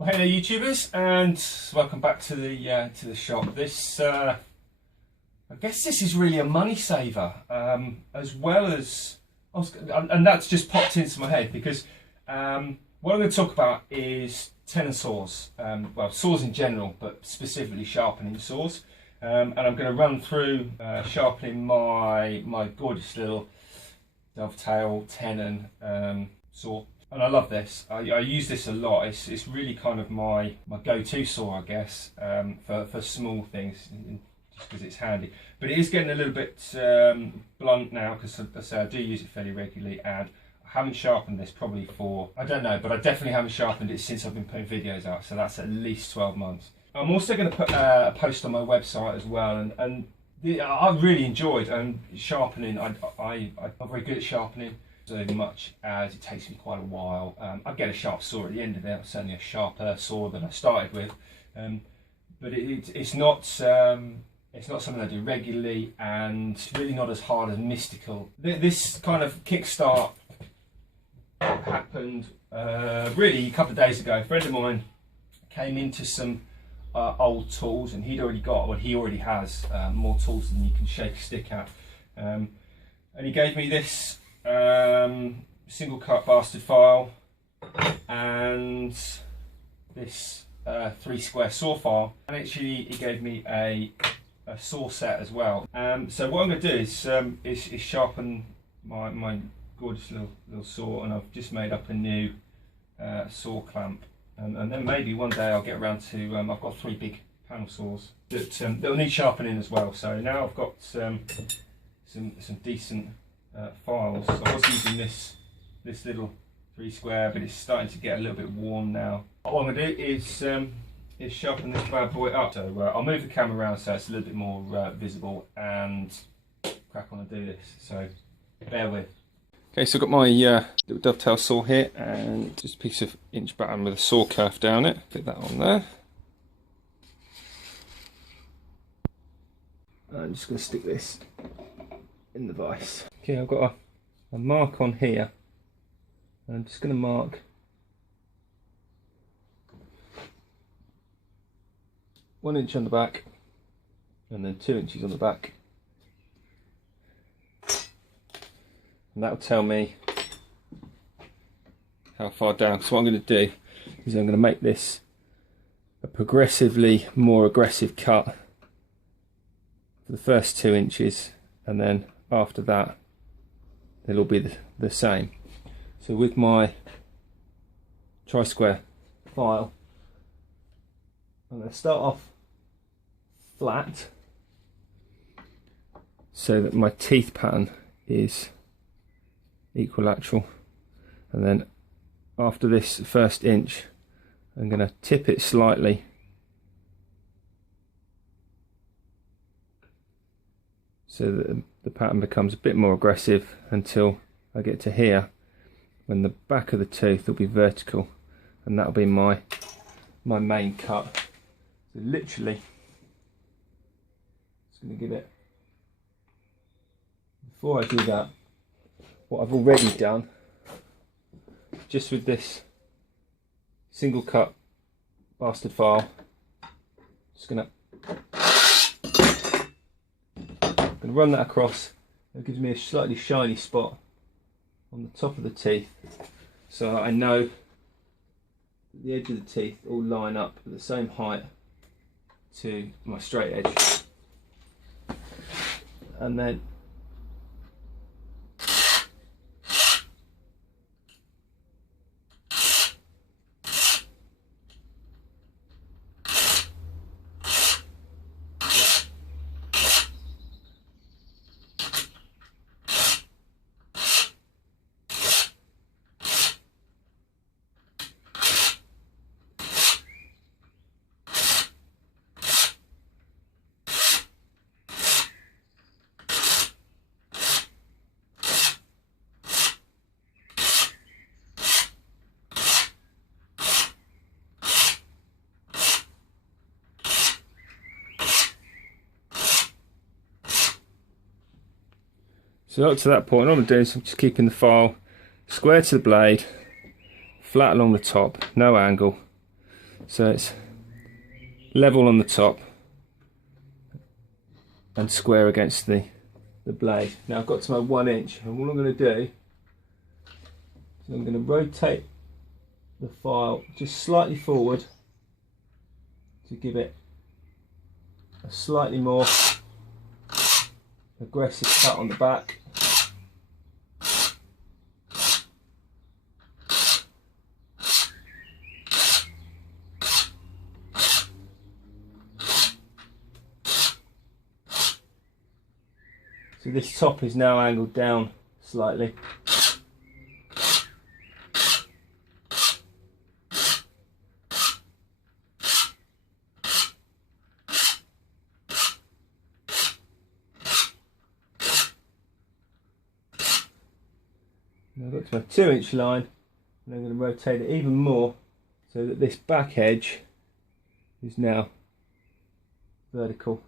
Well, hey there, YouTubers, and welcome back to the shop. This, I guess, this is really a money saver, as well as, and that's just popped into my head because what I'm going to talk about is Tenon saws. Well, saws in general, but specifically sharpening saws. And I'm going to run through sharpening my gorgeous little Dovetail Tenon saw. And I love this. I use this a lot. It's really kind of my go-to saw, I guess, for small things, just because it's handy. But it is getting a little bit blunt now, because I say I do use it fairly regularly, and I haven't sharpened this probably for, I don't know, but I definitely haven't sharpened it since I've been putting videos out, so that's at least 12 months. I'm also going to put a post on my website as well, and I've really enjoyed sharpening. I'm very good at sharpening, so much as it takes me quite a while. I get a sharp saw at the end of it, certainly a sharper saw than I started with, but it's not something I do regularly, and it's really not as hard as mystical. This kind of kickstart happened really a couple of days ago. A friend of mine came into some old tools, and he already has more tools than you can shake a stick at, and he gave me this single cut bastard file and this 3 square saw file, and actually he gave me a saw set as well. So what I'm going to do is sharpen my gorgeous little saw, and I've just made up a new saw clamp, and then maybe one day I'll get around to I've got 3 big panel saws that'll need sharpening as well. So now I've got some decent files. So I was using this little 3 square, but it's starting to get a little bit worn now. What I'm going to do is sharpen this bad boy up. So I'll move the camera around so it's a little bit more visible, and crack on and do this. So bear with. Okay, so I've got my little dovetail saw here, and just a piece of inch batten with a saw kerf down it. Fit that on there. I'm just going to stick this in the vise. Okay, I've got a mark on here, and I'm just going to mark 1 inch on the back, and then 2 inches on the back, and that'll tell me how far down. So what I'm going to do is I'm going to make this a progressively more aggressive cut for the first 2 inches, and then after that it'll be the same. So with my tri-square file, I'm going to start off flat so that my teeth pattern is equilateral, and then after this first inch I'm going to tip it slightly so that the pattern becomes a bit more aggressive until I get to here, when the back of the tooth will be vertical, and that'll be my main cut. So literally, just going to give it, before I do that, what I've already done, just with this single cut bastard file, just going to run that across. It gives me a slightly shiny spot on the top of the teeth, so I know that the edge of the teeth all line up at the same height to my straight edge, and then So up to that point, what I'm doing is I'm just keeping the file square to the blade, flat along the top, no angle, So it's level on the top and square against the blade. Now I've got to my 1 inch, and what I'm going to do is I'm going to rotate the file just slightly forward to give it a slightly more aggressive cut on the back. So this top is now angled down slightly. Now I've got to my 2 inch line, and I'm going to rotate it even more so that this back edge is now vertical.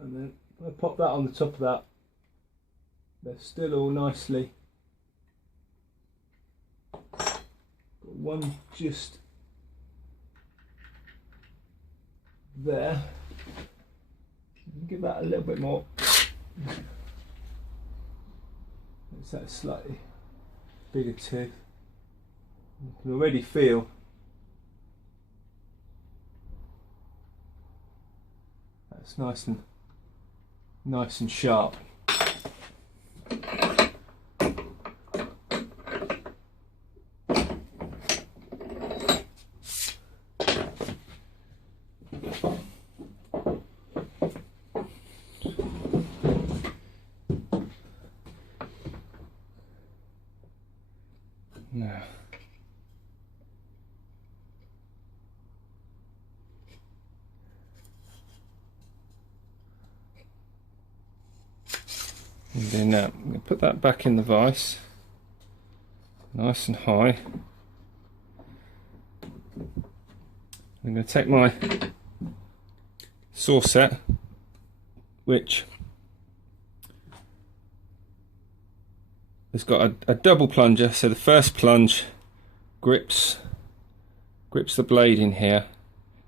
And then I pop that on the top of that. They're still all nicely. Got one just there. Give that a little bit more. It's that slightly bigger tooth. You can already feel that's nice and sharp. Now, and then I'm going to put that back in the vise. nice and high. I'm going to take my saw set, which has got a double plunger, so the first plunge grips the blade in here,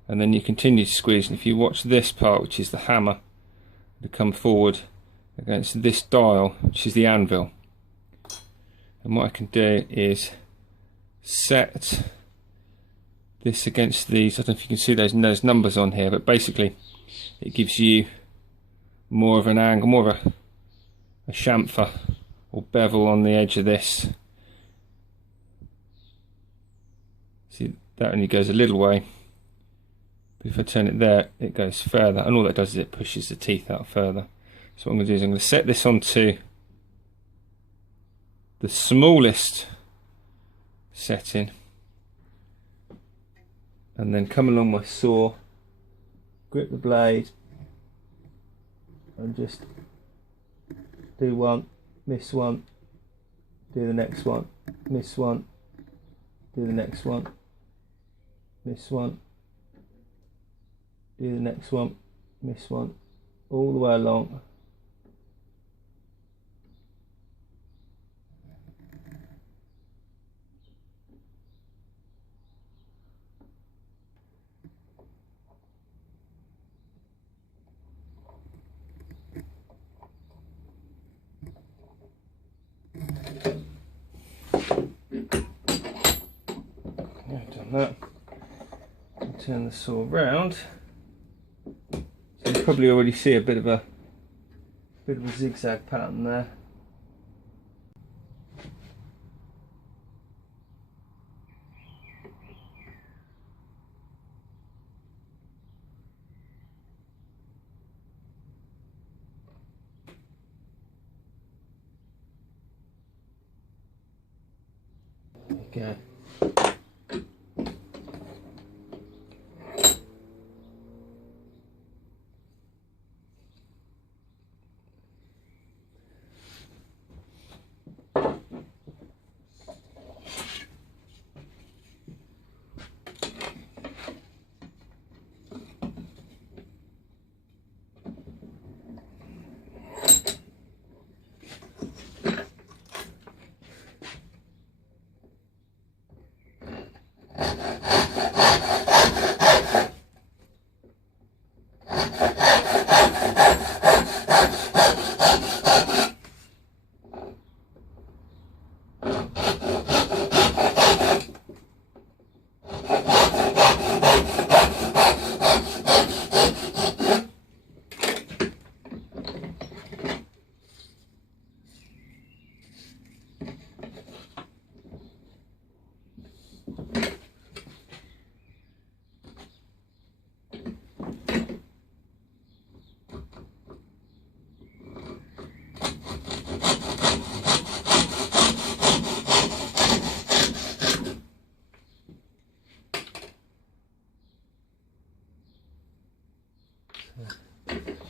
and then you continue to squeeze, and if you watch this part, which is the hammer, to come forward against this dial, which is the anvil. And what I can do is set this against these. I don't know if you can see those numbers on here, but basically it gives you more of an angle, more of a chamfer or bevel on the edge of this. See, that only goes a little way, but if I turn it there, it goes further, and all that does is it pushes the teeth out further. So what I'm going to do is I'm going to set this onto the smallest setting, and then come along my saw, grip the blade, and just do one, miss one, do the next one, miss one, do the next one, miss one, do the next one, miss one, all the way along. That. Turn the saw round. So you probably already see a bit of a zigzag pattern there. Okay.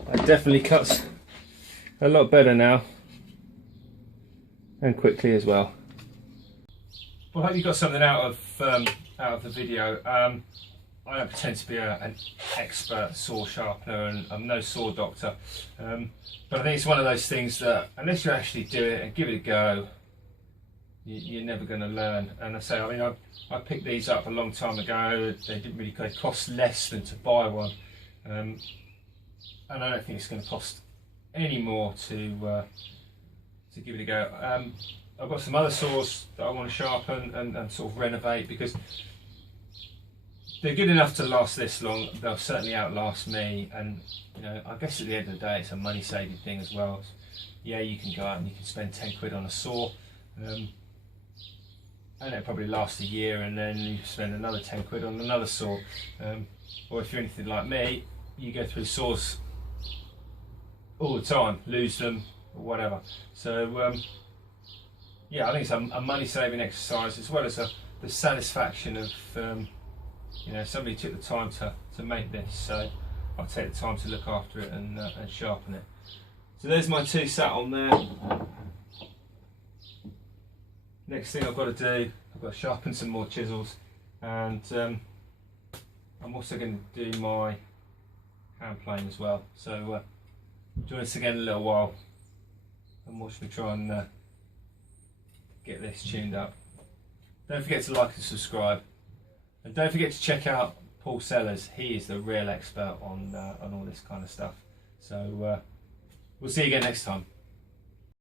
That definitely cuts a lot better now, and quickly as well. Well, I hope you got something out of the video. I don't pretend to be an expert saw sharpener, and I'm no saw doctor, but I think it's one of those things that unless you actually do it and give it a go, you're never going to learn. And I say, I mean, I picked these up a long time ago. They didn't really cost less than to buy one, and I don't think it's going to cost any more to give it a go. I've got some other saws that I want to sharpen and sort of renovate, because they're good enough to last this long. They'll certainly outlast me, and you know, I guess at the end of the day it's a money saving thing as well. Yeah, you can go out and you can spend 10 quid on a saw, and it'll probably last a year, and then you spend another 10 quid on another saw. Or if you're anything like me, you go through saws all the time, lose them or whatever. So yeah, I think it's a money saving exercise, as well as the satisfaction of you know, somebody took the time to make this, so I'll take the time to look after it and sharpen it. So there's my two sat on there. next thing I've got to do, I've got to sharpen some more chisels, and I'm also going to do my hand plane as well. So join us again in a little while and watch me try and get this tuned up. Don't forget to like and subscribe, and don't forget to check out Paul Sellers. He is the real expert on all this kind of stuff. So we'll see you again next time.